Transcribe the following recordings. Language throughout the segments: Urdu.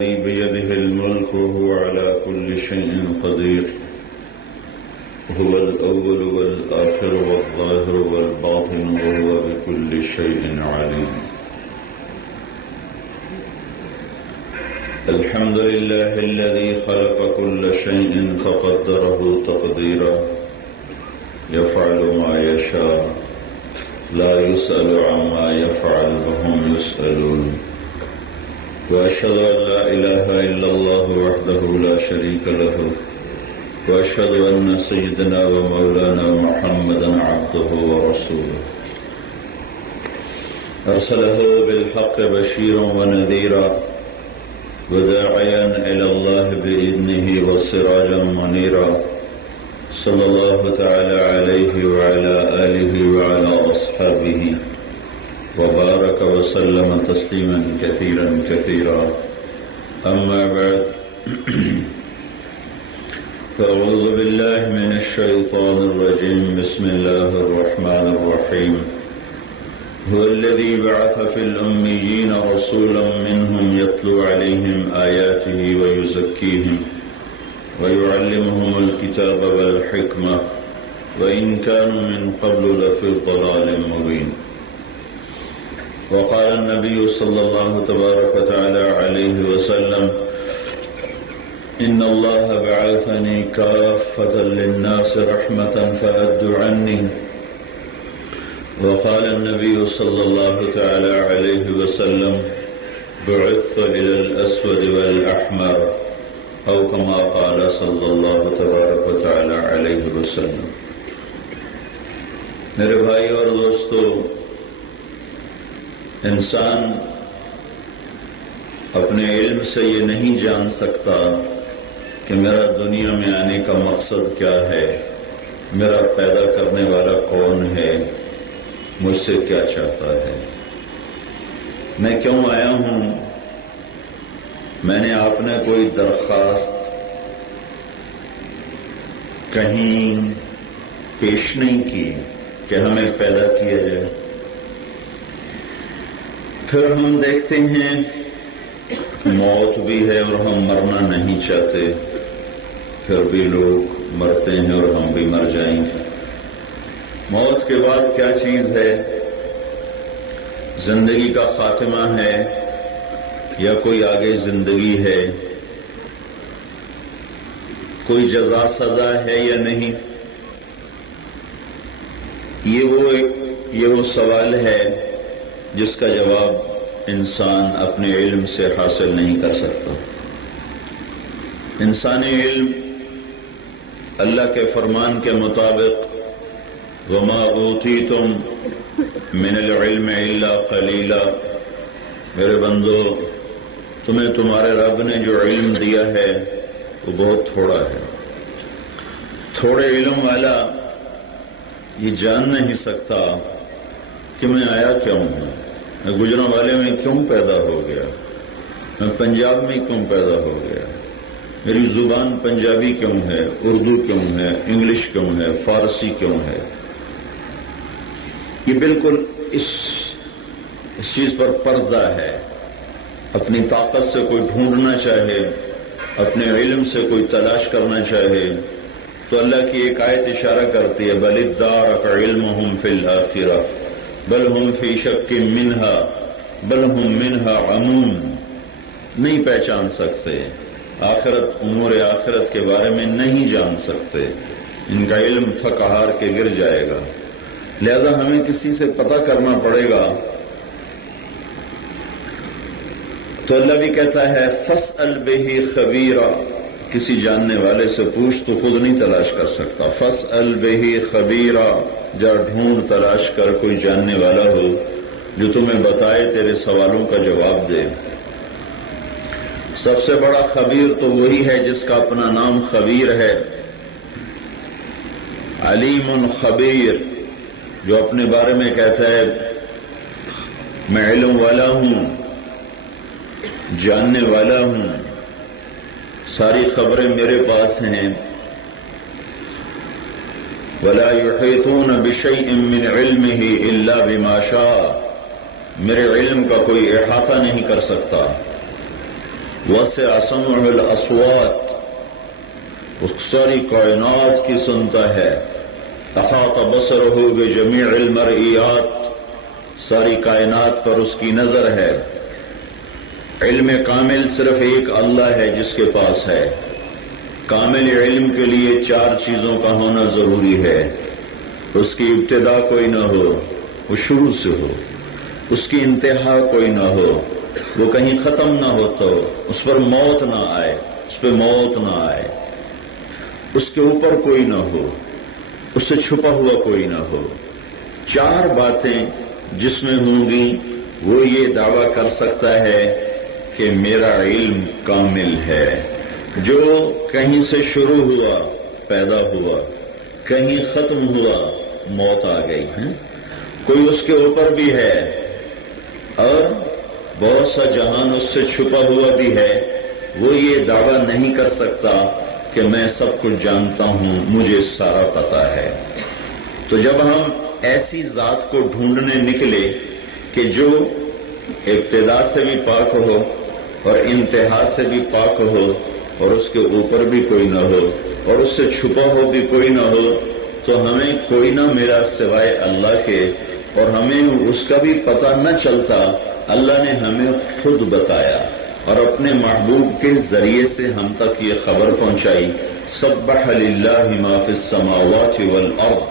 بيده الملك وهو على كل شيء قدير هو الأول والآخر والظاهر والباطن وهو بكل شيء عليم. الحمد لله الذي خلق كل شيء فقدره تقديرا يفعل ما يشاء لا يسأل عما يفعل وهم يسألون. وأشهد أن لا إله إلا الله وحده لا شريك له وأشهد أن سيدنا ومولانا محمدا عبده ورسوله أرسله بالحق بشيرا ونذيرا وداعيا إلى الله بإذنه وسراجا منيرا صلى الله تعالى عليه وعلى آله وعلى أصحابه وبارك وسلم تسليما كثيرا كثيرا. أما بعد فأعوذ بالله من الشيطان الرجيم. بسم الله الرحمن الرحيم. هو الذي بعث في الأميين رسولا منهم يتلو عليهم آياته ويزكيهم ويعلمهم الكتاب والحكمة وإن كانوا من قبل لفي ضلال مبين. وقال النبي صلى الله تبارك وتعالى عليه وسلم إن الله بعثني كافة للناس رحمة فأدوا عني. وقال النبي صلى الله تعالى عليه وسلم بعثت إلى الأسود والأحمر أو كما قال صلى الله تبارك وتعالى عليه وسلم. میرے بھائی اور دوستو، انسان اپنے علم سے یہ نہیں جان سکتا کہ میرا دنیا میں آنے کا مقصد کیا ہے، میرا پیدا کرنے والا کون ہے، مجھ سے کیا چاہتا ہے، میں کیوں آیا ہوں. میں نے آپ نے کوئی درخواست کہیں پیش نہیں کی کہ ہمیں پیدا کیا جائے. پھر ہم دیکھتے ہیں موت بھی ہے اور ہم مرنا نہیں چاہتے، پھر بھی لوگ مرتے ہیں اور ہم بھی مر جائیں گے. موت کے بعد کیا چیز ہے؟ زندگی کا خاتمہ ہے یا کوئی آگے زندگی ہے؟ کوئی جزا سزا ہے یا نہیں؟ یہ وہ سوال ہے جس کا جواب انسان اپنے علم سے حاصل نہیں کر سکتا. انسانی علم اللہ کے فرمان کے مطابق وما اوتیتم من العلم الا قلیلا، میرے بندو تمہیں تمہارے رب نے جو علم دیا ہے وہ بہت تھوڑا ہے. تھوڑے علم والا یہ جان نہیں سکتا کہ میں آیا کیوں ہوں، میں گجروں والے میں کیوں پیدا ہو گیا، میں پنجاب میں کیوں پیدا ہو گیا، میری زبان پنجابی کیوں ہے، اردو کیوں ہے، انگلش کیوں ہے، فارسی کیوں ہے. یہ بالکل اس چیز پر پردہ ہے. اپنی طاقت سے کوئی ڈھونڈنا چاہے، اپنے علم سے کوئی تلاش کرنا چاہے تو اللہ کی ایک آیت اشارہ کرتی ہے بل ادارک علمہم فی الآخرہ بل ہم فی شک منہا بل ہم منہا عمون. نہیں پہچان سکتے، آخرت امور آخرت کے بارے میں نہیں جان سکتے، ان کا علم تھک ہار کے گر جائے گا. لہذا ہمیں کسی سے پتہ کرنا پڑے گا. تو اللہ بھی کہتا ہے فاسأل بہ خبیرا، کسی جاننے والے سے پوچھ، تو خود نہیں تلاش کر سکتا. فاسأل بہ خبیرا، جا ڈھونڈ تلاش کر کوئی جاننے والا ہو جو تمہیں بتائے، تیرے سوالوں کا جواب دے. سب سے بڑا خبیر تو وہی ہے جس کا اپنا نام خبیر ہے. علیم خبیر، جو اپنے بارے میں کہتا ہے میں علم والا ہوں، جاننے والا ہوں، ساری خبریں میرے پاس ہیں. ولا يحيطون بشيء من علمه الا بما شاء، میرے علم کا کوئی احاطہ نہیں کر سکتا وسع سمعه الاصوات، وہ ساری کائنات کی سنتا ہے. احاط بصره بجميع المرئيات، ساری کائنات پر اس کی نظر ہے. علم کامل صرف ایک اللہ ہے جس کے پاس ہے. کامل علم کے لیے 4 چیزوں کا ہونا ضروری ہے. اس کی ابتدا کوئی نہ ہو، وہ شروع سے ہو. اس کی انتہا کوئی نہ ہو، وہ کہیں ختم نہ ہو، تو اس پر موت نہ آئے، اس پہ موت نہ آئے. اس کے اوپر کوئی نہ ہو، اس سے چھپا ہوا کوئی نہ ہو. 4 باتیں جس میں ہوں گی وہ یہ دعویٰ کر سکتا ہے کہ میرا علم کامل ہے. جو کہیں سے شروع ہوا پیدا ہوا، کہیں ختم ہوا موت آ گئی ہے. کوئی اس کے اوپر بھی ہے اور بہت سا جہان اس سے چھپا ہوا بھی ہے. وہ یہ دعویٰ نہیں کر سکتا کہ میں سب کچھ جانتا ہوں، مجھے سارا پتا ہے. تو جب ہم ایسی ذات کو ڈھونڈنے نکلے کہ جو ابتدا سے بھی پاک ہو اور انتہا سے بھی پاک ہو اور اس کے اوپر بھی کوئی نہ ہو اور اس سے چھپا ہو بھی کوئی نہ ہو، تو ہمیں کوئی نہ ملا سوائے اللہ کے، اور ہمیں اس کا بھی پتہ نہ چلتا. اللہ نے ہمیں خود بتایا اور اپنے محبوب کے ذریعے سے ہم تک یہ خبر پہنچائی. سبح للہ ما فی السماوات والارض،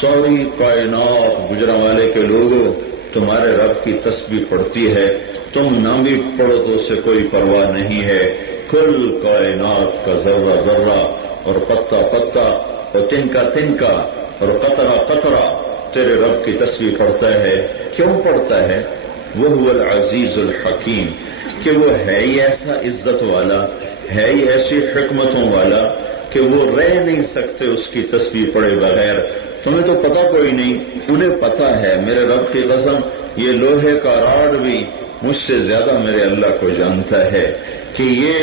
ساری کائنات گجرانوالے کے لوگوں تمہارے رب کی تسبیح پڑھتی ہے. تم نہ بھی پڑھو تو اسے کوئی پرواہ نہیں ہے. کل کائنات کا ذرہ ذرہ اور پتا پتا اور تنکا تنکا اور قطرہ قطرہ تیرے رب کی تسبیح پڑھتا ہے. کیوں پڑھتا ہے؟ وہ العزیز الحکیم، کہ وہ ہے ہی ایسا عزت والا، ہے ہی ایسی حکمتوں والا کہ وہ رہ نہیں سکتے اس کی تسبیح پڑھے بغیر. تمہیں تو پتا کوئی نہیں، انہیں پتا ہے. میرے رب کی قسم، یہ لوہے کا راڈ بھی مجھ سے زیادہ میرے اللہ کو جانتا ہے کہ یہ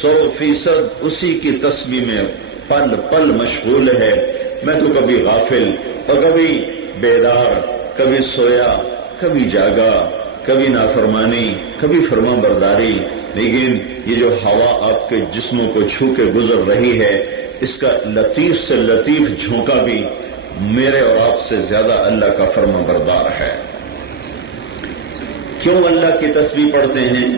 100% اسی کی تسبیح میں پل پل مشغول ہے. میں تو کبھی غافل اور کبھی بیدار، کبھی سویا، کبھی جاگا، کبھی نافرمانی، کبھی فرما برداری. لیکن یہ جو ہوا آپ کے جسموں کو چھو کے گزر رہی ہے، اس کا لطیف سے لطیف جھونکا بھی میرے اور آپ سے زیادہ اللہ کا فرما بردار ہے. کیوں اللہ کی تسبیح پڑھتے ہیں؟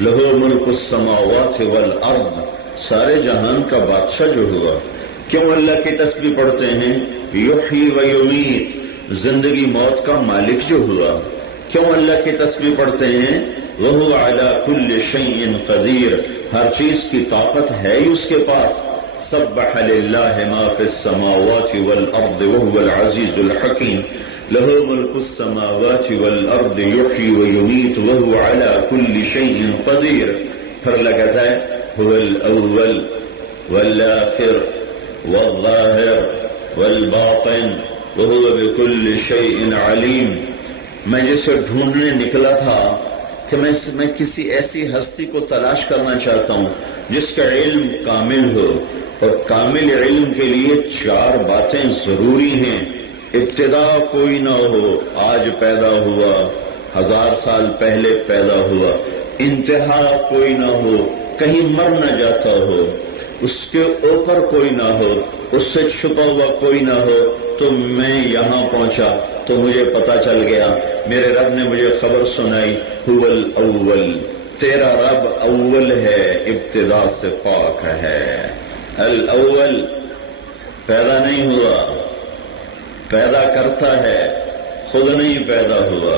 لہو ملک السماوات والارض، سارے جہان کا بادشاہ جو ہوا. کیوں اللہ کی تسبیح پڑھتے ہیں؟ یحیی و یمیت، زندگی موت کا مالک جو ہوا. کیوں اللہ کی تسبیح پڑھتے ہیں؟ وہو علی کل شیء قدیر، ہر چیز کی طاقت ہے ہی اس کے پاس. سبح للہ ما فی السماوات والارض وهو العزیز الحکیم. له ملک السماوات والارض یحیی و یمیت وهو علی کل شیء قدیر. پھر لگتا ہے هو الاول والآخر والظاہر والباطن وهو بكل شيء علیم. میں جسے ڈھونڈنے نکلا تھا کہ میں کسی ایسی ہستی کو تلاش کرنا چاہتا ہوں جس کا علم کامل ہو، اور کامل علم کے لیے 4 باتیں ضروری ہیں. ابتدا کوئی نہ ہو، آج پیدا ہوا، 1000 سال پہلے پیدا ہوا. انتہا کوئی نہ ہو، کہیں مر نہ جاتا ہو. اس کے اوپر کوئی نہ ہو، اس سے چھپا ہوا کوئی نہ ہو. تو میں یہاں پہنچا تو مجھے پتا چل گیا، میرے رب نے مجھے خبر سنائی، هو الاول، تیرا رب اول ہے، ابتدا سے پاک ہے. الاول، پیدا نہیں ہوا، پیدا کرتا ہے، خود نہیں پیدا ہوا.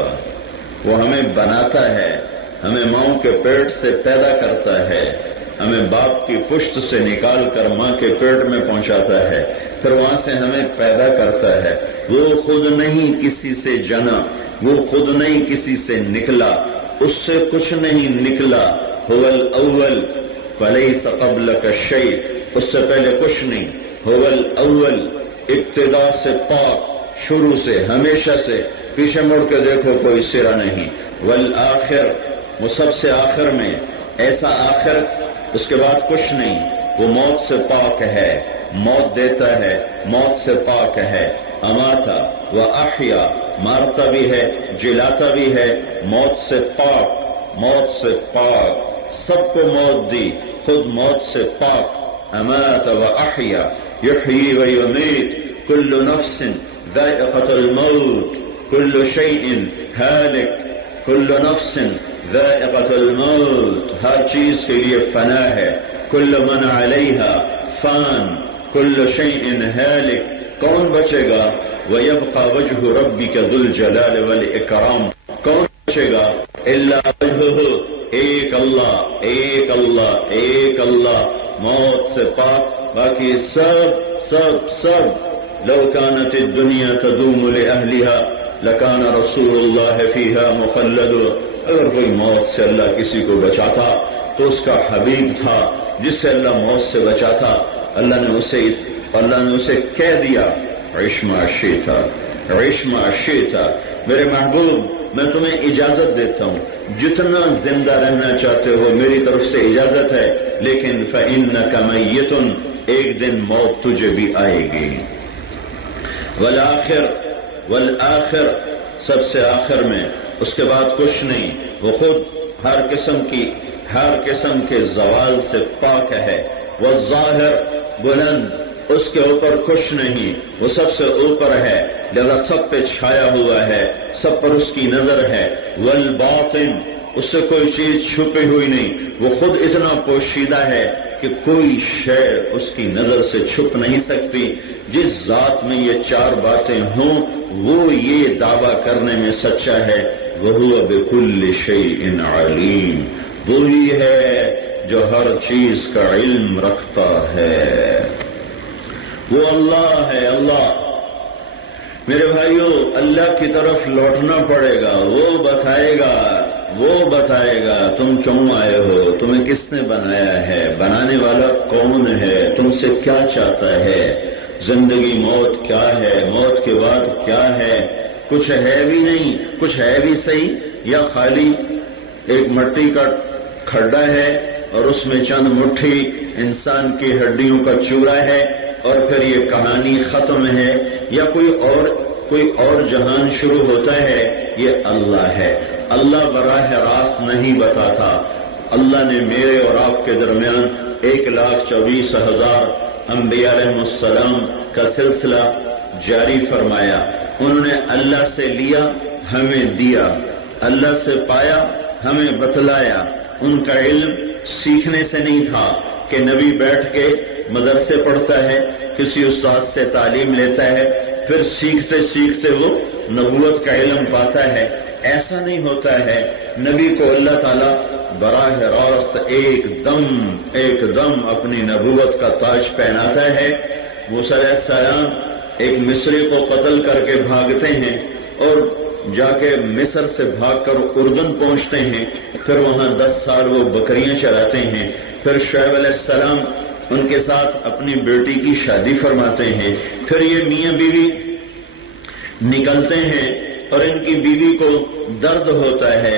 وہ ہمیں بناتا ہے، ہمیں ماؤں کے پیٹ سے پیدا کرتا ہے، ہمیں باپ کی پشت سے نکال کر ماں کے پیٹ میں پہنچاتا ہے، پھر وہاں سے ہمیں پیدا کرتا ہے. وہ خود نہیں کسی سے جنا، وہ خود نہیں کسی سے نکلا، اس سے کچھ نہیں نکلا. هو الاول فلیس قبلک شیء، اس سے پہلے کچھ نہیں. هو الاول، ابتدا سے پاک، شروع سے، ہمیشہ سے. پیچھے مڑ کے دیکھو کوئی سرا نہیں. والآخر، وہ سب سے آخر میں، ایسا آخر اس کے بعد کچھ نہیں. وہ موت سے پاک ہے، موت دیتا ہے، موت سے پاک ہے. اماتا و احیا، مارتا بھی ہے، جلاتا بھی ہے، موت سے پاک، موت سے پاک. سب کو موت دی، خود موت سے پاک. امات و احیا یحیی و یمیت کل نفس ذائقۃ الموت کل شیء ہالک کل نفس ذائقۃ الموت. ہر چیز کے لیے فنا ہے. کل من علیہا فان کل شیء ہالک. کون بچے گا؟ وَيَبْقَى وَجْهُ رَبِّكَ ذُو الْجَلَالِ وَالْإِكْرَامِ. کون بچے گا؟ إِلَّا وَجْهُهُ. ایک اللہ، ایک اللہ، ایک اللہ. موت سے پاک، باقی سب سب سب. لو كانت الدنيا تدوم لأهلها لكان رسول الله فيها مخلد. اگر کوئی موت سے اللہ کسی کو بچاتا تو اس کا حبیب تھا جس سے اللہ موت سے بچاتا. اللہ نے اسے کہہ دیا عش ما شئت عش ما شئت. میرے محبوب میں تمہیں اجازت دیتا ہوں، جتنا زندہ رہنا چاہتے ہو میری طرف سے اجازت ہے، لیکن فإنک میت. ایک دن موت تجھے بھی آئے گی. والآخر سب سے آخر میں، اس کے بعد کچھ نہیں. وہ خود ہر قسم کے زوال سے پاک ہے. والظاہر بلند، اس کے اوپر کچھ نہیں، وہ سب سے اوپر ہے، لہذا سب پہ چھایا ہوا ہے، سب پر اس کی نظر ہے. والباطن، اس سے کوئی چیز چھپی ہوئی نہیں، وہ خود اتنا پوشیدہ ہے کہ کوئی شے اس کی نظر سے چھپ نہیں سکتی. جس ذات میں یہ چار باتیں ہوں وہ یہ دعویٰ کرنے میں سچا ہے وَهُوَ بِكُلِّ شَيْءٍ عَلِيمٌ. وہی ہے جو ہر چیز کا علم رکھتا ہے. وہ اللہ ہے. اللہ میرے بھائیو، اللہ کی طرف لوٹنا پڑے گا. وہ بتائے گا تم کیوں آئے ہو، تمہیں کس نے بنایا ہے، بنانے والا کون ہے، تم سے کیا چاہتا ہے، زندگی موت کیا ہے، موت کے بعد کیا ہے. کچھ ہے بھی نہیں، کچھ ہے بھی صحیح، یا خالی ایک مٹی کا کھڈا ہے اور اس میں چند مٹھی انسان کی ہڈیوں کا چورا ہے اور پھر یہ کہانی ختم ہے، یا کوئی اور جہان شروع ہوتا ہے. یہ اللہ ہے. اللہ براہ راست نہیں بتاتا. اللہ نے میرے اور آپ کے درمیان 1,24,000 انبیاء علیہ السلام کا سلسلہ جاری فرمایا. انہوں نے اللہ سے لیا، ہمیں دیا، اللہ سے پایا، ہمیں بتلایا. ان کا علم سیکھنے سے نہیں تھا کہ نبی بیٹھ کے مدرسے پڑھتا ہے، کسی استاد سے تعلیم لیتا ہے، پھر سیکھتے سیکھتے وہ نبوت کا علم پاتا ہے. ایسا نہیں ہوتا ہے. نبی کو اللہ تعالیٰ براہ راست ایک دم اپنی نبوت کا تاج پہناتا ہے. موسیٰ علیہ السلام ایک مصری کو قتل کر کے بھاگتے ہیں اور جا کے مصر سے بھاگ کر اردن پہنچتے ہیں. پھر وہاں 10 سال وہ بکریاں چراتے ہیں. پھر شعیب علیہ السلام ان کے ساتھ اپنی بیٹی کی شادی فرماتے ہیں. پھر یہ میاں بیوی نکلتے ہیں اور ان کی بیوی کو درد ہوتا ہے،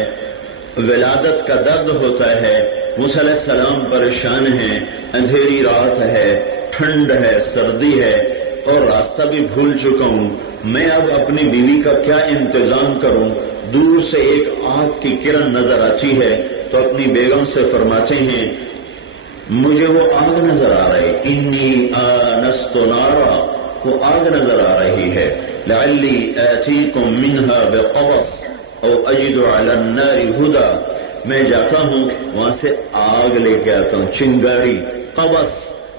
ولادت کا درد ہوتا ہے. موسیٰ علیہ السلام پریشان ہیں، اندھیری رات ہے، ٹھنڈ ہے، سردی ہے اور راستہ بھی بھول چکا ہوں. میں اب اپنی بیوی کا کیا انتظام کروں؟ دور سے ایک آگ کی کرن نظر آتی ہے تو اپنی بیگم سے فرماتے ہیں مجھے وہ آگ نظر آ رہی، انی آنست نارا، وہ آگ نظر آ رہی ہے. لعلی آتیکم منہا بقبس او اجد علی النار ہدا. میں جاتا ہوں وہاں سے آگ لے کے آتا ہوں، چنگاری. قبس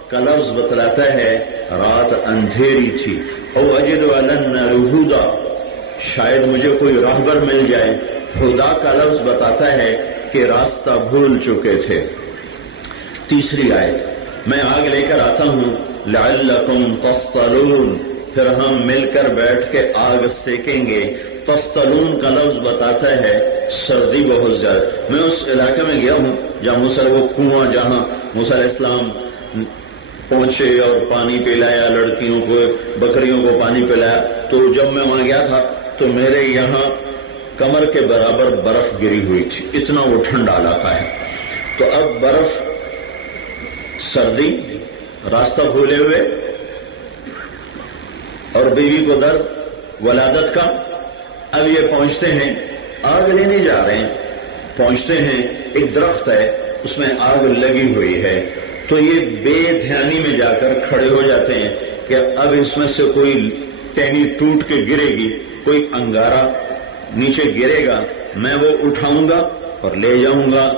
کا لفظ بتلاتا ہے رات اندھیری تھی. او اجد علی النار ہدا، شاید مجھے کوئی راہبر مل جائے. خدا کا لفظ بتاتا ہے کہ راستہ بھول چکے تھے. تیسری آیت، میں آگ لے کر آتا ہوں لعلکم تصطلون، پھر ہم مل کر بیٹھ کے آگ سیکیں گے. تستلون کا لفظ بتاتا ہے سردی بہت زیادہ. میں اس علاقے میں گیا ہوں جہاں وہ کنواں جہاں موسیٰ علیہ السلام پہنچے اور پانی پلایا لڑکیوں کو، بکریوں کو پانی پلایا. تو جب میں وہاں گیا تھا تو میرے یہاں کمر کے برابر برف گری ہوئی تھی، اتنا وہ ٹھنڈا علاقہ ہے. تو اب برف، سردی، راستہ بھولے ہوئے اور بیوی کو درد ولادت کا. اب یہ پہنچتے ہیں، آگ لینے جا رہے ہیں، پہنچتے ہیں، ایک درخت ہے اس میں آگ لگی ہوئی ہے، تو یہ بے دھیانی میں جا کر کھڑے ہو جاتے ہیں کہ اب اس میں سے کوئی ٹہنی ٹوٹ کے گرے گی، کوئی انگارہ نیچے گرے گا، میں وہ اٹھاؤں گا اور لے جاؤں گا۔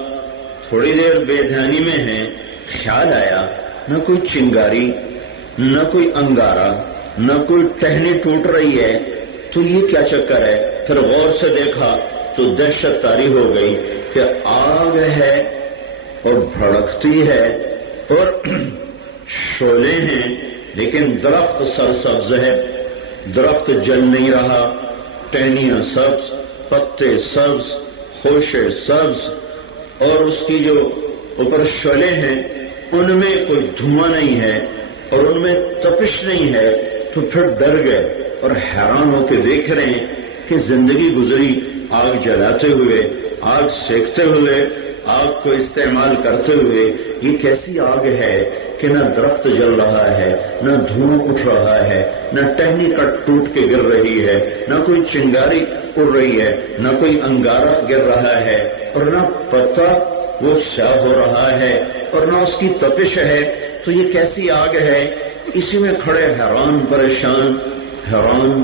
تھوڑی دیر بے دھیانی میں ہے، خیال آیا نہ کوئی چنگاری، نہ کوئی انگارہ، نہ کوئی ٹہنی ٹوٹ رہی ہے، تو یہ کیا چکر ہے؟ پھر غور سے دیکھا تو دہشت طاری ہو گئی کہ آگ ہے اور بھڑکتی ہے اور شعلے ہیں، لیکن درخت سرسبز ہے، درخت جل نہیں رہا، ٹہنیاں سبز، پتے سبز، خوشے سبز، اور اس کی جو اوپر شعلے ہیں ان میں کوئی دھواں نہیں ہے اور ان میں تپش نہیں ہے۔ تو پھر ڈر گئے اور حیران ہو کے دیکھ رہے ہیں کہ زندگی گزری آگ جلاتے ہوئے، آگ سیکتے ہوئے، آگ کو استعمال کرتے ہوئے، یہ کیسی آگ ہے کہ نہ درخت جل رہا ہے، نہ دھواں اٹھ رہا ہے، نہ ٹہنی کٹ ٹوٹ کے گر رہی ہے، نہ کوئی چنگاری اڑ رہی ہے، نہ کوئی انگارہ گر رہا ہے، اور نہ پتا وہ سیاہ ہو رہا ہے، اور نہ اس کی تپش ہے۔ تو یہ کیسی آگ ہے؟ اسی میں کھڑے حیران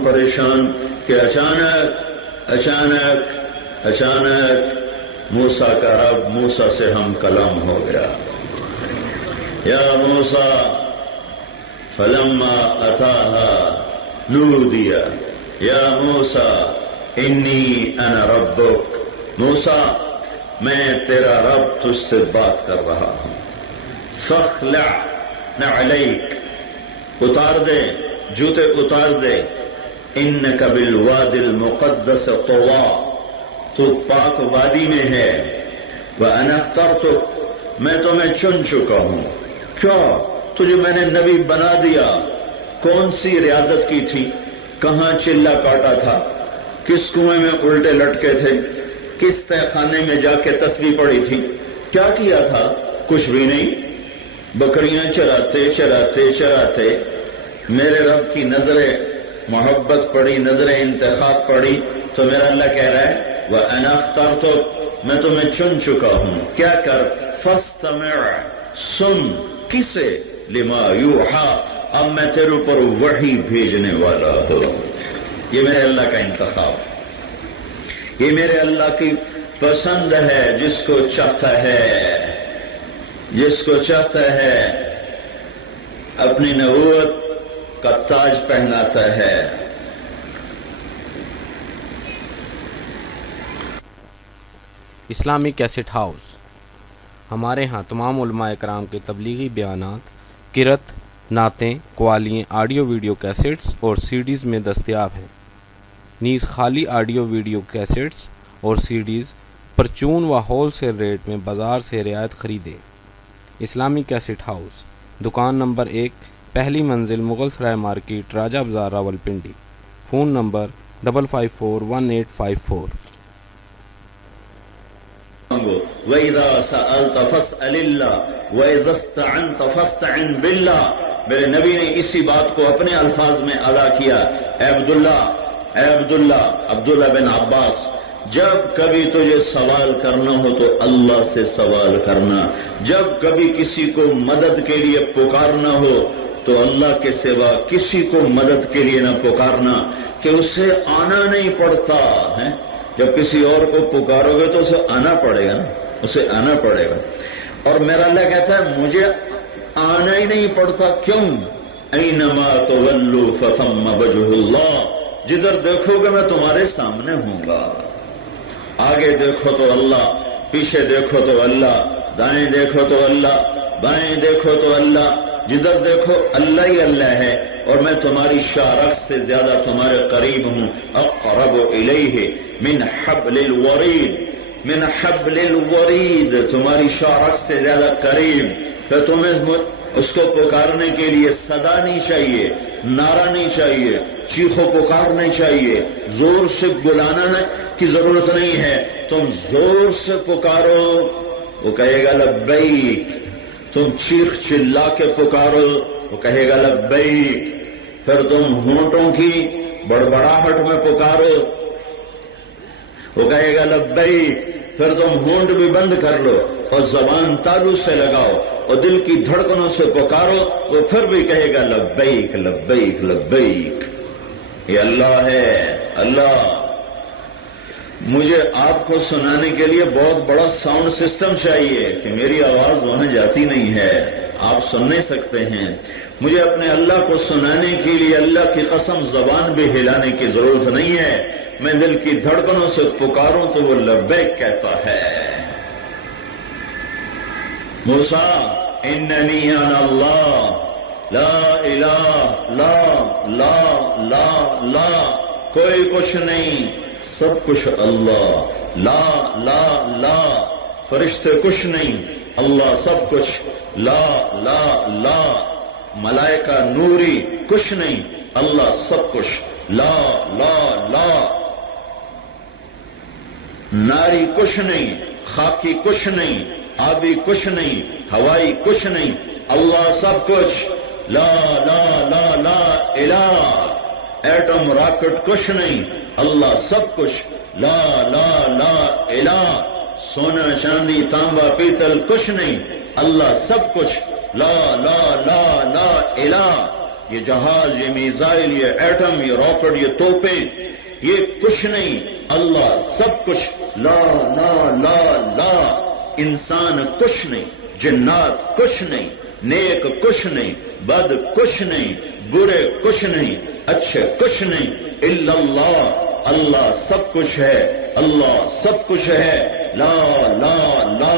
پریشان کہ اچانک موسیٰ کا رب موسیٰ سے ہم کلام ہو گیا۔ یا موسیٰ فلما اتاها نودی یا موسیٰ انی انا ربک، موسیٰ میں تیرا رب تجھ سے بات کر رہا ہوں۔ فاخلع نعلیک، اتار دے جوتے، اتار دے، انک بالوادی المقدس طویٰ، تو پاک وادی میں ہے، وَأَنَا اخْتَرْتُكَ، میں تمہیں چن چکا ہوں۔ کیا؟ تجھے میں نے نبی بنا دیا۔ کون سی ریاضت کی تھی؟ کہاں چلا کاٹا تھا؟ کس کنویں میں الٹے لٹکے تھے؟ کس تہ خانے میں جا کے تسبیح پڑی تھی؟ کیا کیا تھا؟ کچھ بھی نہیں، بکریاں چراتے میرے رب کی نظر محبت پڑی، نظر انتخاب پڑی، تو میرا اللہ کہہ رہا ہے وَأَنَا اخْتَرْتُكَ، میں تمہیں چن چکا ہوں۔ کیا کر؟ فَاسْتَمِعْ، سن، کسے؟ لِمَا يُوحَىٰ، اب میں تیرے اوپر وحی بھیجنے والا ہوں۔ یہ میرے اللہ کا انتخاب، یہ میرے اللہ کی پسند ہے، جس کو چاہتا ہے اپنی نبوت کا تاج پہناتا ہے۔ اسلامی کیسٹ ہاؤس، ہمارے ہاں تمام علماء اکرام کے تبلیغی بیانات، قرأت، نعتیں، قوالییں، آڈیو ویڈیو کیسٹس اور سیڈیز میں دستیاب ہیں۔ نیز خالی آڈیو ویڈیو کیسٹس اور سیڈیز پرچون و ہول سیل ریٹ میں بازار سے رعایت خریدے۔ اسلامی کیسٹ ہاؤس، دکان نمبر 1، پہلی منزل، مغل سرائے مارکیٹ، راجہ بازار، راولپنڈی۔ Phone number 55418554۔ وَإِذَا سَأَلْتَ فَاسْأَلِ اللَّهَ وَإِذَا اسْتَعَنْتَ فَاسْتَعِنْ بِاللَّهِ۔ میرے نبی نے اسی بات کو اپنے الفاظ میں ادا کیا۔ اے عبداللہ بن عباس، جب کبھی تجھے سوال کرنا ہو تو اللہ سے سوال کرنا، جب کبھی کسی کو مدد کے لیے پکارنا ہو تو اللہ کے سوا کسی کو مدد کے لیے نہ پکارنا، کہ اسے آنا نہیں پڑتا ہے۔ جب کسی اور کو پکارو گے تو اسے آنا پڑے گا نا، اسے آنا پڑے گا۔ اور میرا اللہ کہتا ہے مجھے آنا ہی نہیں پڑتا، کیوں؟ اینما تولوا فثم وجہ اللہ، جدھر دیکھو گے میں تمہارے سامنے ہوں گا۔ آگے دیکھو تو اللہ، پیچھے دیکھو تو اللہ، دائیں دیکھو تو اللہ، بائیں دیکھو تو اللہ، جدھر دیکھو اللہ ہی اللہ ہے، اور میں تمہاری شارخ سے زیادہ تمہارے قریب ہوں۔ اقرب الیہ من حبل الورید، من حبل الورید، تمہاری شارخ سے زیادہ قریب۔ تو تمہیں اس کو پکارنے کے لیے صدا نہیں چاہیے، نعرہ نہیں چاہیے، چیخ و پکار نہیں چاہیے، زور سے بلانا کی ضرورت نہیں ہے۔ تم زور سے پکارو، وہ کہے گا لبیک۔ تم چیخ چلا کے پکارو، وہ کہے گا لبیک۔ پھر تم ہونٹوں کی بڑبڑاہٹ میں پکارو، وہ کہے گا لبیک۔ پھر تم ہونٹ بھی بند کر لو، اور زبان تالو سے لگاؤ اور دل کی دھڑکنوں سے پکارو، وہ پھر بھی کہے گا لبیک لبیک لبیک۔ یہ اللہ ہے۔ اللہ مجھے آپ کو سنانے کے لیے بہت بڑا ساؤنڈ سسٹم چاہیے کہ میری آواز وہاں جاتی نہیں ہے، آپ سن نہیں سکتے ہیں۔ مجھے اپنے اللہ کو سنانے کے لیے اللہ کی قسم زبان بھی ہلانے کی ضرورت نہیں ہے، میں دل کی دھڑکنوں سے پکاروں تو وہ لبیک کہتا ہے۔ موسیٰ اننی انا اللہ لا الہ لا لا لا لا، کوئی کچھ نہیں، سب کچھ اللہ، لا لا لا، فرشتے کچھ نہیں، اللہ سب کچھ، لا لا لا، ملائکہ نوری کچھ نہیں، اللہ سب کچھ، لا لا لا، ناری کچھ نہیں، خاکی کچھ نہیں، آبی کچھ نہیں، ہوائی کچھ نہیں، اللہ سب کچھ، لا لا لا لا الہ، ایٹم راکٹ کچھ نہیں، اللہ سب کچھ، لا لا لا الہ، سونا چاندی تانبا پیتل کچھ نہیں، اللہ سب کچھ، لا لا لا لا الہ۔ یہ جہاز، یہ میزائل، یہ ایٹم، یہ راکٹ، یہ توپیں، یہ کچھ نہیں، اللہ سب کچھ، لا لا لا لا۔ انسان کچھ نہیں، جنات کچھ نہیں، نیک کچھ نہیں، بد کچھ نہیں، برے کچھ نہیں، اچھے کچھ نہیں، الا اللہ، اللہ سب کچھ ہے، اللہ سب کچھ ہے، لا لا لا۔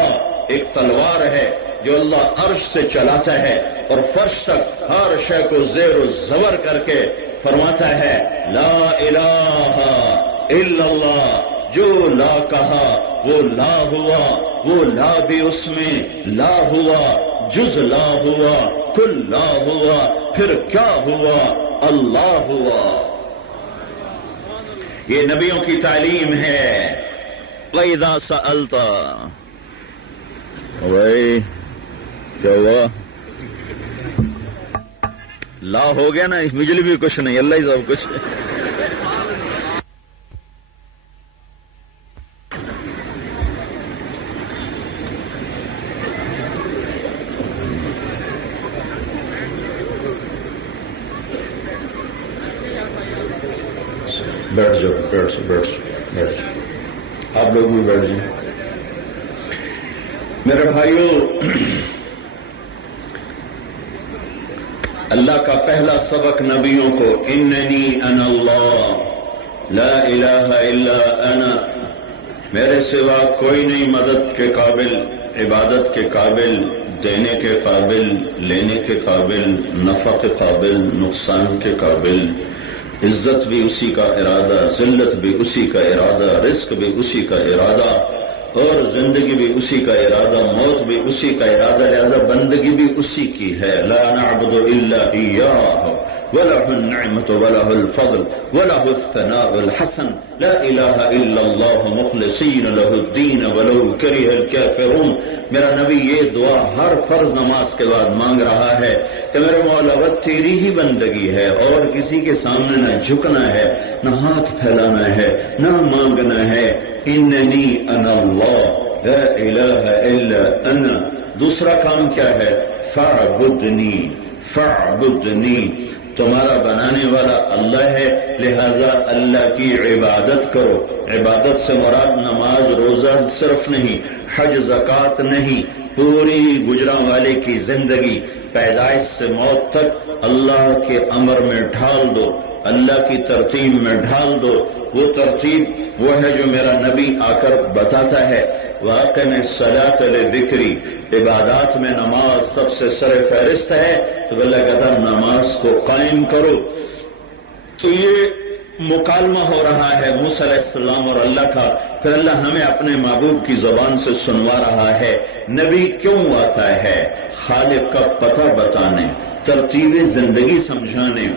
ایک تلوار ہے جو اللہ عرش سے چلاتا ہے اور فرش تک ہر شے کو زیر و زبر کر کے فرماتا ہے لا الہ الا اللہ۔ جو لا کہا وہ لا ہوا، وہ لا بھی اس میں لا ہوا، جز لا ہوا، کل لا ہوا، پھر کیا ہوا؟ اللہ ہوا۔ یہ نبیوں کی تعلیم ہے۔ وَإِذَا سَأَلْتَ، بھائی کیا ہوا؟ لا ہو گیا نا، بجلی بھی کچھ نہیں، اللہ ہی سب کچھ۔ بیٹھ جاؤ، بیٹھ جاؤ، آپ لوگ بھی بیٹھ جائیں۔ میرے بھائیوں، اللہ کا پہلا سبق نبیوں کو اننی انا اللہ لا الہ الا انا، میرے سوا کوئی نہیں مدد کے قابل، عبادت کے قابل، دینے کے قابل، لینے کے قابل، نفع کے قابل، نقصان کے قابل، عزت بھی اسی کا ارادہ، ذلت بھی اسی کا ارادہ، رزق بھی اسی کا ارادہ، اور زندگی بھی اسی کا ارادہ، موت بھی اسی کا ارادہ، لہذا بندگی بھی اسی کی ہے۔ لا نعبد الا ایاہ وَلَهُ النِّعْمَةُ وَلَهُ الْفَضْلُ وَلَهُ الثَّنَاءُ الْحَسَنُ لَا إِلَٰهَ إِلَّا اللَّهُ مُخْلِصِينَ لَهُ الدِّينَ وَلَوْ كَرِهَ الْكَافِرُونَ۔ میرا نبی یہ دعا ہر فرض نماز کے بعد مانگ رہا ہے کہ میرے مولا وہ تیری ہی بندگی ہے، اور کسی کے سامنے نہ جھکنا ہے، نہ ہاتھ پھیلانا ہے، نہ مانگنا ہے۔ اننی انا اللہ لا الہ الا انا۔ دوسرا کام کیا ہے؟ فاعبدنی، فاعبدنی، تمہارا بنانے والا اللہ ہے، لہذا اللہ کی عبادت کرو۔ عبادت سے مراد نماز روزہ صرف نہیں، حج زکوٰۃ نہیں، پوری گجراں والے کی زندگی پیدائش سے موت تک اللہ کے امر میں ڈھال دو، اللہ کی ترتیب میں ڈھال دو۔ وہ ترتیب وہ ہے جو میرا نبی آ کر بتاتا ہے۔ وَأَقِمِ الصَّلَاةَ لِذِكْرِي، عبادات میں نماز سب سے سر فہرست ہے، تو اللہ کہتا ہے نماز کو قائم کرو۔ تو یہ مکالمہ ہو رہا ہے موسیٰ علیہ السلام اور اللہ کا، پھر اللہ ہمیں اپنے محبوب کی زبان سے سنوا رہا ہے۔ نبی کیوں آتا ہے؟ خالق کا پتہ بتانے، ترتیب زندگی سمجھانے،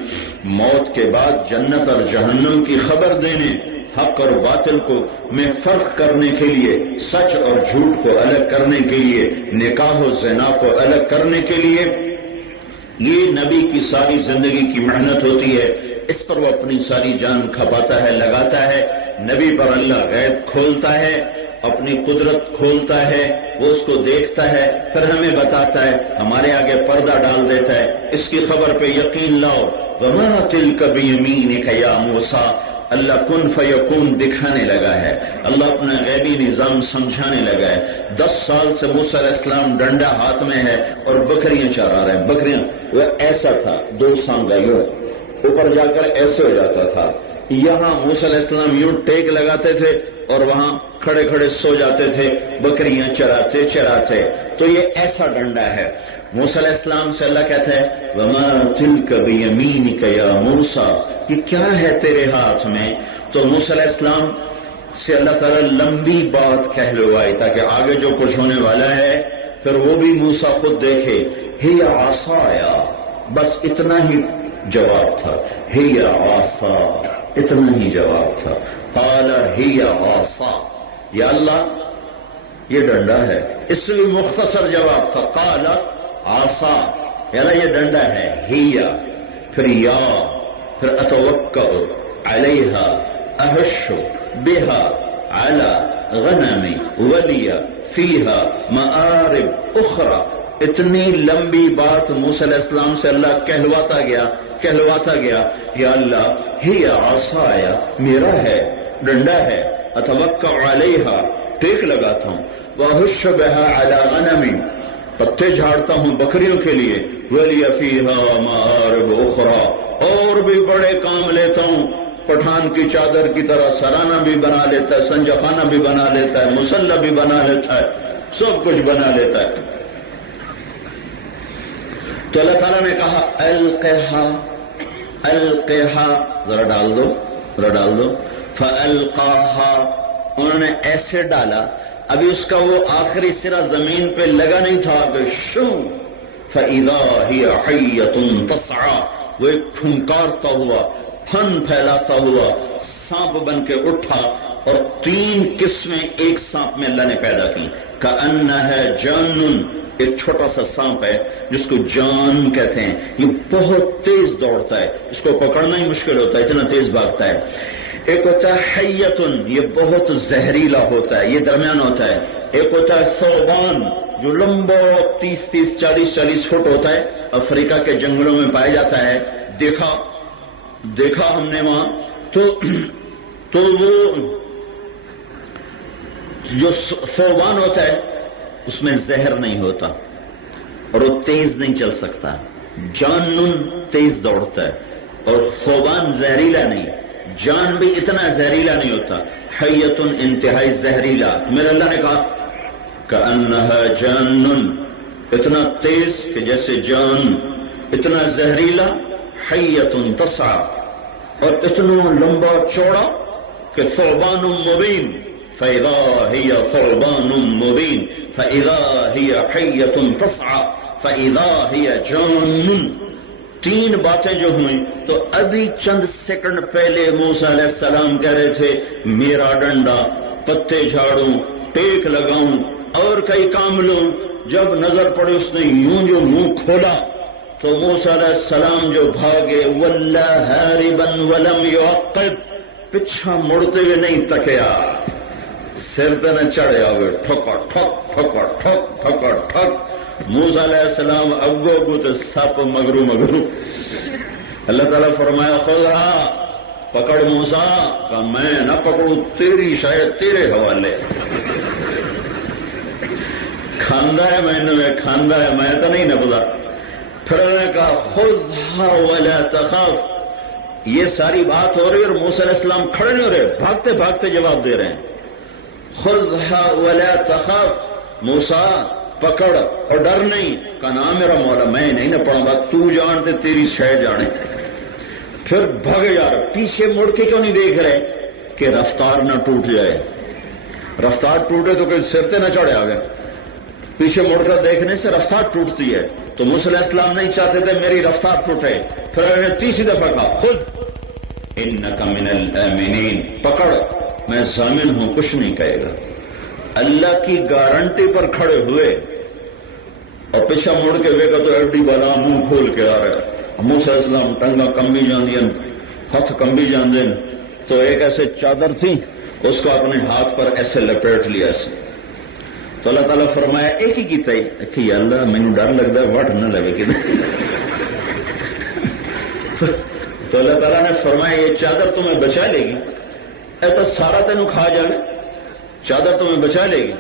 موت کے بعد جنت اور جہنم کی خبر دینے، حق اور باطل کو میں فرق کرنے کے لیے، سچ اور جھوٹ کو الگ کرنے کے لیے، نکاح و زنا کو الگ کرنے کے لیے، یہ نبی کی ساری زندگی کی محنت ہوتی ہے۔ اس پر وہ اپنی ساری جان کھپاتا ہے، لگاتا ہے۔ نبی پر اللہ غیب کھولتا ہے، اپنی قدرت کھولتا ہے، وہ اس کو دیکھتا ہے، پھر ہمیں بتاتا ہے، ہمارے آگے پردہ ڈال دیتا ہے، اس کی خبر پہ یقین لاؤ۔ وما تلک بیمینک یا موسیٰ، اللہ کن فیکون دکھانے لگا ہے، اللہ اپنا غیبی نظام سمجھانے لگا ہے۔ 10 سال سے موسیٰ علیہ السلام ڈنڈا ہاتھ میں ہے اور بکریاں چرا رہے ہیں۔ بکریاں وہ ایسا تھا، 2 سانگا یوں اوپر جا کر ایسے ہو جاتا تھا، یہاں موسیٰ علیہ السلام یوں ٹیک لگاتے تھے اور وہاں کھڑے کھڑے سو جاتے تھے، بکریاں چراتے چراتے۔ تو یہ ایسا ڈنڈا ہے۔ موسیٰ علیہ السلام سے اللہ کہتا ہے وما تلک بیمینک یا موسیٰ، یہ کیا ہے تیرے ہاتھ میں؟ تو موسیٰ علیہ السلام سے اللہ تعالیٰ لمبی بات کہلوائی تاکہ آگے جو کچھ ہونے والا ہے پھر وہ بھی موسیٰ خود دیکھے۔ ہی عصایا، بس اتنا ہی جواب تھا، ہی عصا، اتنا ہی جواب تھا۔ قال ہی عصا، یا اللہ یہ ڈنڈا ہے، اس سے بھی مختصر جواب تھا۔ قال عصا، یا اللہ یہ ڈنڈا ہے، ہیا، پھر یا، پھر اتوکل علیہا، احش بہا علی غنمی ولی فیہا مآرب اخرى۔ اتنی لمبی بات موسیٰ علیہ السلام سے اللہ کہلواتا گیا، یا اللہ ہی عصایا، میرا ہے، ڈنڈا ہے، اتوکل علیہا، ٹیک لگاتا ہوں، واحش بہا علی غنمی، پتے جھاڑتا ہوں بکریوں کے لیے، ولی فیہا مآرب اخرى، اور بھی بڑے کام لیتا ہوں، پٹھان کی چادر کی طرح سرانہ بھی بنا لیتا ہے، سنجا خانہ بھی بنا لیتا ہے، مسلح بھی بنا لیتا ہے، سب کچھ بنا لیتا ہے۔ تو اللہ تعالیٰ نے کہا القہا، القہا، ذرا ڈال دو، فالقاہا، انہوں نے ایسے ڈالا، ابھی اس کا وہ آخری سرا زمین پہ لگا نہیں تھا کہ شو، فاذا ہی حیۃ تسعی، وہ ایک پھنکارتا ہوا، پھن پھیلاتا ہوا سانپ بن کے اٹھا، اور 3 قسمیں ایک سانپ میں اللہ نے پیدا کی۔ کأنہ جان، ایک چھوٹا سا سانپ ہے جس کو جان کہتے ہیں، یہ بہت تیز دوڑتا ہے، اس کو پکڑنا ہی مشکل ہوتا ہے، اتنا تیز بھاگتا ہے۔ ایک ہوتا ہے حیتن، یہ بہت زہریلا ہوتا ہے، یہ درمیان ہوتا ہے۔ ایک ہوتا ہے ثعبان، جو لمبا 30 40 فٹ ہوتا ہے، افریقہ کے جنگلوں میں پایا جاتا ہے، دیکھا ہم نے وہاں۔ تو وہ جو ثعبان ہوتا ہے اس میں زہر نہیں ہوتا اور وہ تیز نہیں چل سکتا، جانن تیز دوڑتا ہے، اور ثعبان زہریلا نہیں، جان بھی اتنا زہریلا نہیں ہوتا، حیتن انتہائی زہریلا۔ میرے اللہ نے کہا کأنہا جانن، اتنا تیز کہ جیسے جان، اتنا زہریلا، حیتن تسعی، اور اتنا لمبا چوڑا کہ ثعبان مبین، فإذا هي ثعبان مبين فإذا هي حية تسعى فإذا هي جان۔ 3 باتیں جو ہوئیں تو ابھی چند سیکنڈ پہلے موسیٰ علیہ السلام کہہ رہے تھے میرا ڈنڈا، پتے جھاڑوں، ٹیک لگاؤں اور کئی کام لوں، جب نظر پڑی اس نے یوں جو منہ کھولا تو موسیٰ علیہ السلام جو بھاگے، وَلَّا هَارِبًا وَلَمْ يُعَقِّبْ، پیچھا مڑتے ہوئے نہیں تکیا، سر پہ نہ چڑھے ہوئے، ٹھکا ٹھک ٹھکا ٹھک ٹھکا ٹھک۔ موسیٰ علیہ السلام اگو تو سپ مگرو۔ اللہ تعالیٰ فرمایا خذھا، پکڑ موسیٰ، کہ میں نہ پکڑوں، تیری شاید تیرے حوالے، کھاندا ہے میں تو نہیں نپدا۔ پھر انہوں نے کہا خذھا ولا تخف، یہ ساری بات ہو رہی اور موسیٰ علیہ السلام کھڑے نہیں ہو رہے، بھاگتے بھاگتے جواب دے رہے ہیں، خذھا ولا تخف، موسیٰ پکڑ اور ڈر نہیں۔ کہا نا میرا مولا میں نہیں نہ پڑھوں گا، تو جانتے تیری شے جانے۔ پھر بھگ یار، پیچھے مڑ کے کیوں نہیں دیکھ رہے کہ رفتار نہ ٹوٹ جائے، رفتار ٹوٹے تو کہ سر تے نہ چڑھے آگے، پیچھے مڑ کر دیکھنے سے رفتار ٹوٹتی ہے، تو موسیٰ علیہ السلام نہیں چاہتے تھے میری رفتار ٹوٹے۔ پھر انہوں نے 3 دفعہ کہا خذ انک من الآمنین، پکڑ میں ضامن ہوں، کچھ نہیں کہے گا۔ اللہ کی گارنٹی پر کھڑے ہوئے اور پیچھا مڑ کے دیکھا تو ایڈی بلا منہ کھول کے آ رہا ہے۔ موسیٰ علیہ السلام ٹنگا کمبی جاندین، ہاتھ کمبی جاندین، تو ایک ایسے چادر تھی اس کو اپنے ہاتھ پر ایسے لپیٹ لیا ایسے، تو اللہ تعالیٰ فرمایا ایک ہی کیتا ہی اچھا یا اللہ مینوں ڈر لگتا ہے وٹ نہ لگے کہ تو اللہ تعالیٰ نے فرمایا یہ چادر تمہیں بچا لے گی، اے تو سارا تینوں کھا جائے، چادر تمہیں بچا لے گی،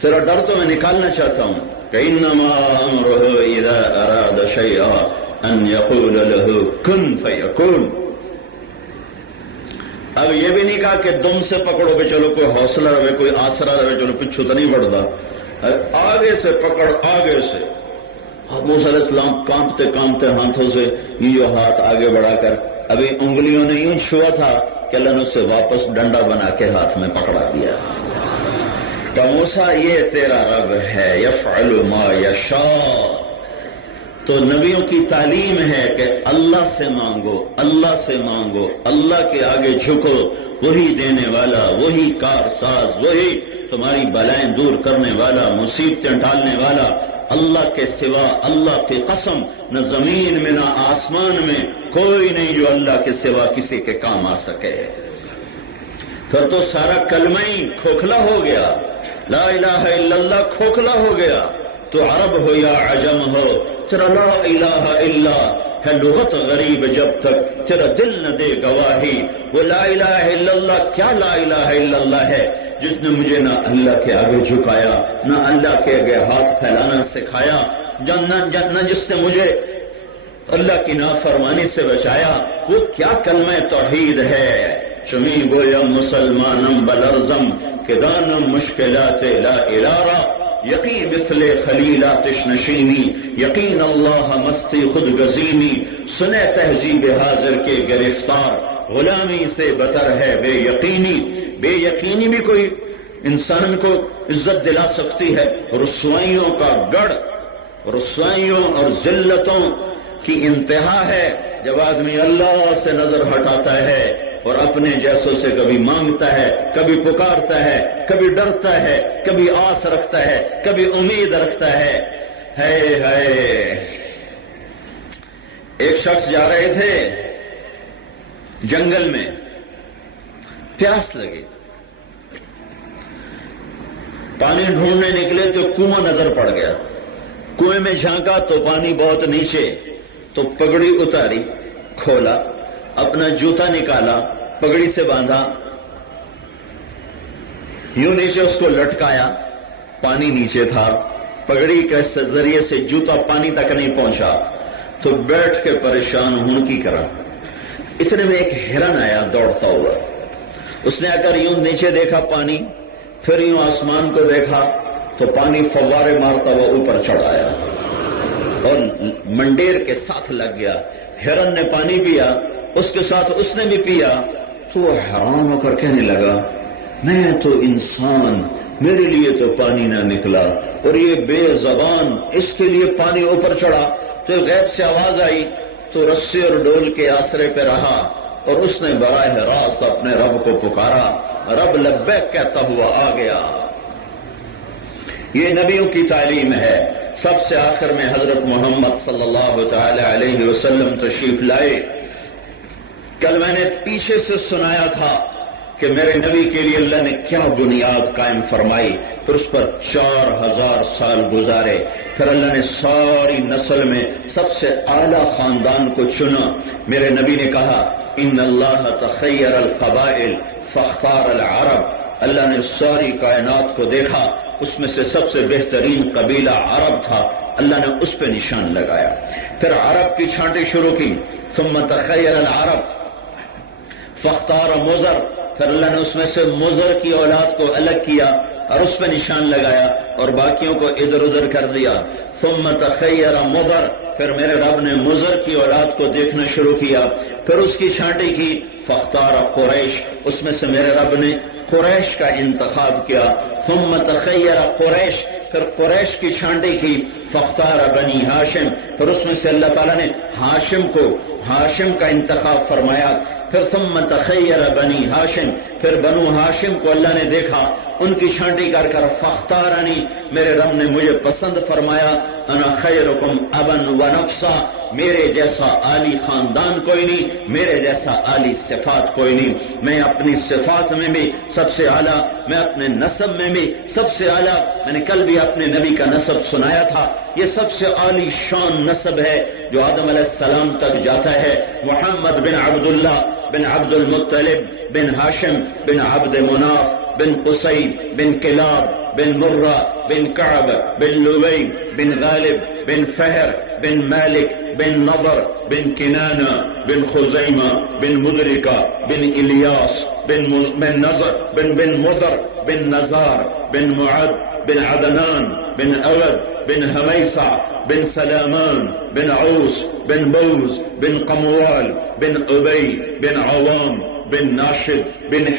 تیرا ڈر تو میں نکالنا چاہتا ہوں کہ انما امرہ اذا اراد شیئا ان یقول له کن فیکون۔ اب یہ بھی نہیں کہا کہ دم سے پکڑو کہ چلو کوئی حوصلہ رہے، کوئی آسرا رہے، چلو پچھو تو نہیں بڑھتا، آگے سے پکڑ، آگے سے۔ اب موسیٰ علیہ السلام کانپتے کانپتے ہاتھوں سے یہ ہاتھ آگے بڑھا کر ابھی انگلیوں نے یوں چھوا تھا کہ اللہ نے اسے واپس ڈنڈا بنا کے ہاتھ میں پکڑا دیا کہ موسیٰ یہ تیرا رب ہے، یفعل ما یشاء۔ تو نبیوں کی تعلیم ہے کہ اللہ سے مانگو، اللہ سے مانگو، اللہ کے آگے جھکو، وہی دینے والا، وہی کارساز، وہی تمہاری بلائیں دور کرنے والا، مصیبتیں ڈالنے والا۔ اللہ کے سوا، اللہ کی قسم، نہ زمین میں نہ آسمان میں کوئی نہیں جو اللہ کے سوا کسی کے کام آ سکے۔ پھر تو سارا کلمہ ہی کھوکھلا ہو گیا، لا الہ الا اللہ کھوکھلا ہو گیا۔ تو عرب ہو یا عجم ہو، تیرا لا الہ الا ہے لغت غریب جب تک تیرا دل نہ دے گواہی۔ وہ لا الہ الا اللہ کیا لا الہ الا اللہ ہے جس نے مجھے نہ اللہ کے آگے جھکایا، نہ اللہ کے آگے ہاتھ پھیلانا سکھایا، نہ جس نے مجھے اللہ کی نافرمانی سے بچایا۔ وہ کیا کلمہ توحید ہے۔ چمی گویا مسلمانم بلرزم کہ دانم مشکلات لا الارا، یقین مثل خلیلات نشینی، یقین اللہ مستی خود گزینی، سنے تہذیب حاضر کے گرفتار، غلامی سے بتر ہے بے یقینی۔ بے یقینی بھی کوئی انسان کو عزت دلا سکتی ہے؟ رسوائیوں کا گڑھ، رسوائیوں اور ذلتوں کی انتہا ہے جب آدمی اللہ سے نظر ہٹاتا ہے اور اپنے جیسوں سے کبھی مانگتا ہے، کبھی پکارتا ہے، کبھی ڈرتا ہے، کبھی آس رکھتا ہے، کبھی امید رکھتا ہے۔ ایک شخص جا رہے تھے جنگل میں، پیاس لگی، پانی ڈھونڈنے نکلے تو کنواں نظر پڑ گیا، کنویں میں جھانکا تو پانی بہت نیچے، تو پگڑی اتاری، کھولا، اپنا جوتا نکالا، پگڑی سے باندھا، یوں نیچے اس کو لٹکایا، پانی نیچے تھا، پگڑی کے ذریعے سے جوتا پانی تک نہیں پہنچا، تو بیٹھ کے پریشان ہوں کی کرا۔ اتنے میں ایک ہرن آیا دوڑتا ہوا، اس نے آ کر یوں نیچے دیکھا پانی، پھر یوں آسمان کو دیکھا تو پانی فوارے مارتا ہوا اوپر چڑھ آیا اور منڈیر کے ساتھ لگ گیا۔ ہرن نے پانی پیا، اس کے ساتھ اس نے بھی پیا، تو وہ حیران ہو کر کہنے لگا میں تو انسان، میرے لیے تو پانی نہ نکلا، اور یہ بے زبان اس کے لیے پانی اوپر چڑھا۔ تو غیب سے آواز آئی تو رسی اور ڈول کے آسرے پہ رہا اور اس نے براہ راست اپنے رب کو پکارا، رب لبیک کہتا ہوا آ گیا۔ یہ نبیوں کی تعلیم ہے۔ سب سے آخر میں حضرت محمد صلی اللہ تعالی علیہ وسلم تشریف لائے۔ کل میں نے پیچھے سے سنایا تھا کہ میرے نبی کے لیے اللہ نے کیا بنیاد قائم فرمائی، پھر اس پر 4000 سال گزارے، پھر اللہ نے ساری نسل میں سب سے اعلیٰ خاندان کو چنا۔ میرے نبی نے کہا ان اللہ تخیر القبائل فاختار العرب، اللہ نے ساری کائنات کو دیکھا، اس میں سے سب سے بہترین قبیلہ عرب تھا، اللہ نے اس پہ نشان لگایا۔ پھر عرب کی چھانٹی شروع کی، ثم تخیر العرب فاختار مضر، پھر اللہ نے اس میں سے مضر کی اولاد کو الگ کیا اور اس پہ نشان لگایا اور باقیوں کو ادھر ادھر کر دیا۔ ثم تخیر مضر، پھر میرے رب نے مضر کی اولاد کو دیکھنا شروع کیا، پھر اس کی چھانٹی کی، فاختار قریش، اس میں سے میرے رب نے قریش کا انتخاب کیا۔ ثم تخیر قریش، پھر قریش کی چھانٹی کی، فاختار بنی ہاشم، پھر اس میں سے اللہ تعالیٰ نے ہاشم کا انتخاب فرمایا۔ پھر ثم تخیر بنی ہاشم، پھر بنو ہاشم کو اللہ نے دیکھا، ان کی چھانٹی کر کر فاختارنی، میرے رب نے مجھے پسند فرمایا انا خیرکم ابا و نفسا، میرے جیسا عالی خاندان کوئی نہیں، میرے جیسا عالی صفات کوئی نہیں، میں اپنی صفات میں بھی سب سے اعلیٰ، میں اپنے نسب میں بھی سب سے اعلیٰ۔ میں نے کل بھی اپنے نبی کا نسب سنایا تھا، یہ سب سے عالی شان نسب ہے جو آدم علیہ السلام تک جاتا ہے۔ محمد بن عبداللہ بن عبد المطلب بن ہاشم بن عبد مناف بن قصی بن کلاب بن مرہ بن کعب بن لبی بن غالب بن فہر بن مالک بن نضر بن کنانہ بن خزیمہ بن مدرکہ بن الیاس بن نضر بن مضر بن نزار بن معد بن عدنان بن اود بن حمیسہ بن سلامان بن عوس بن بوز بن قموال بن ابی بن عوام بن ناشد بن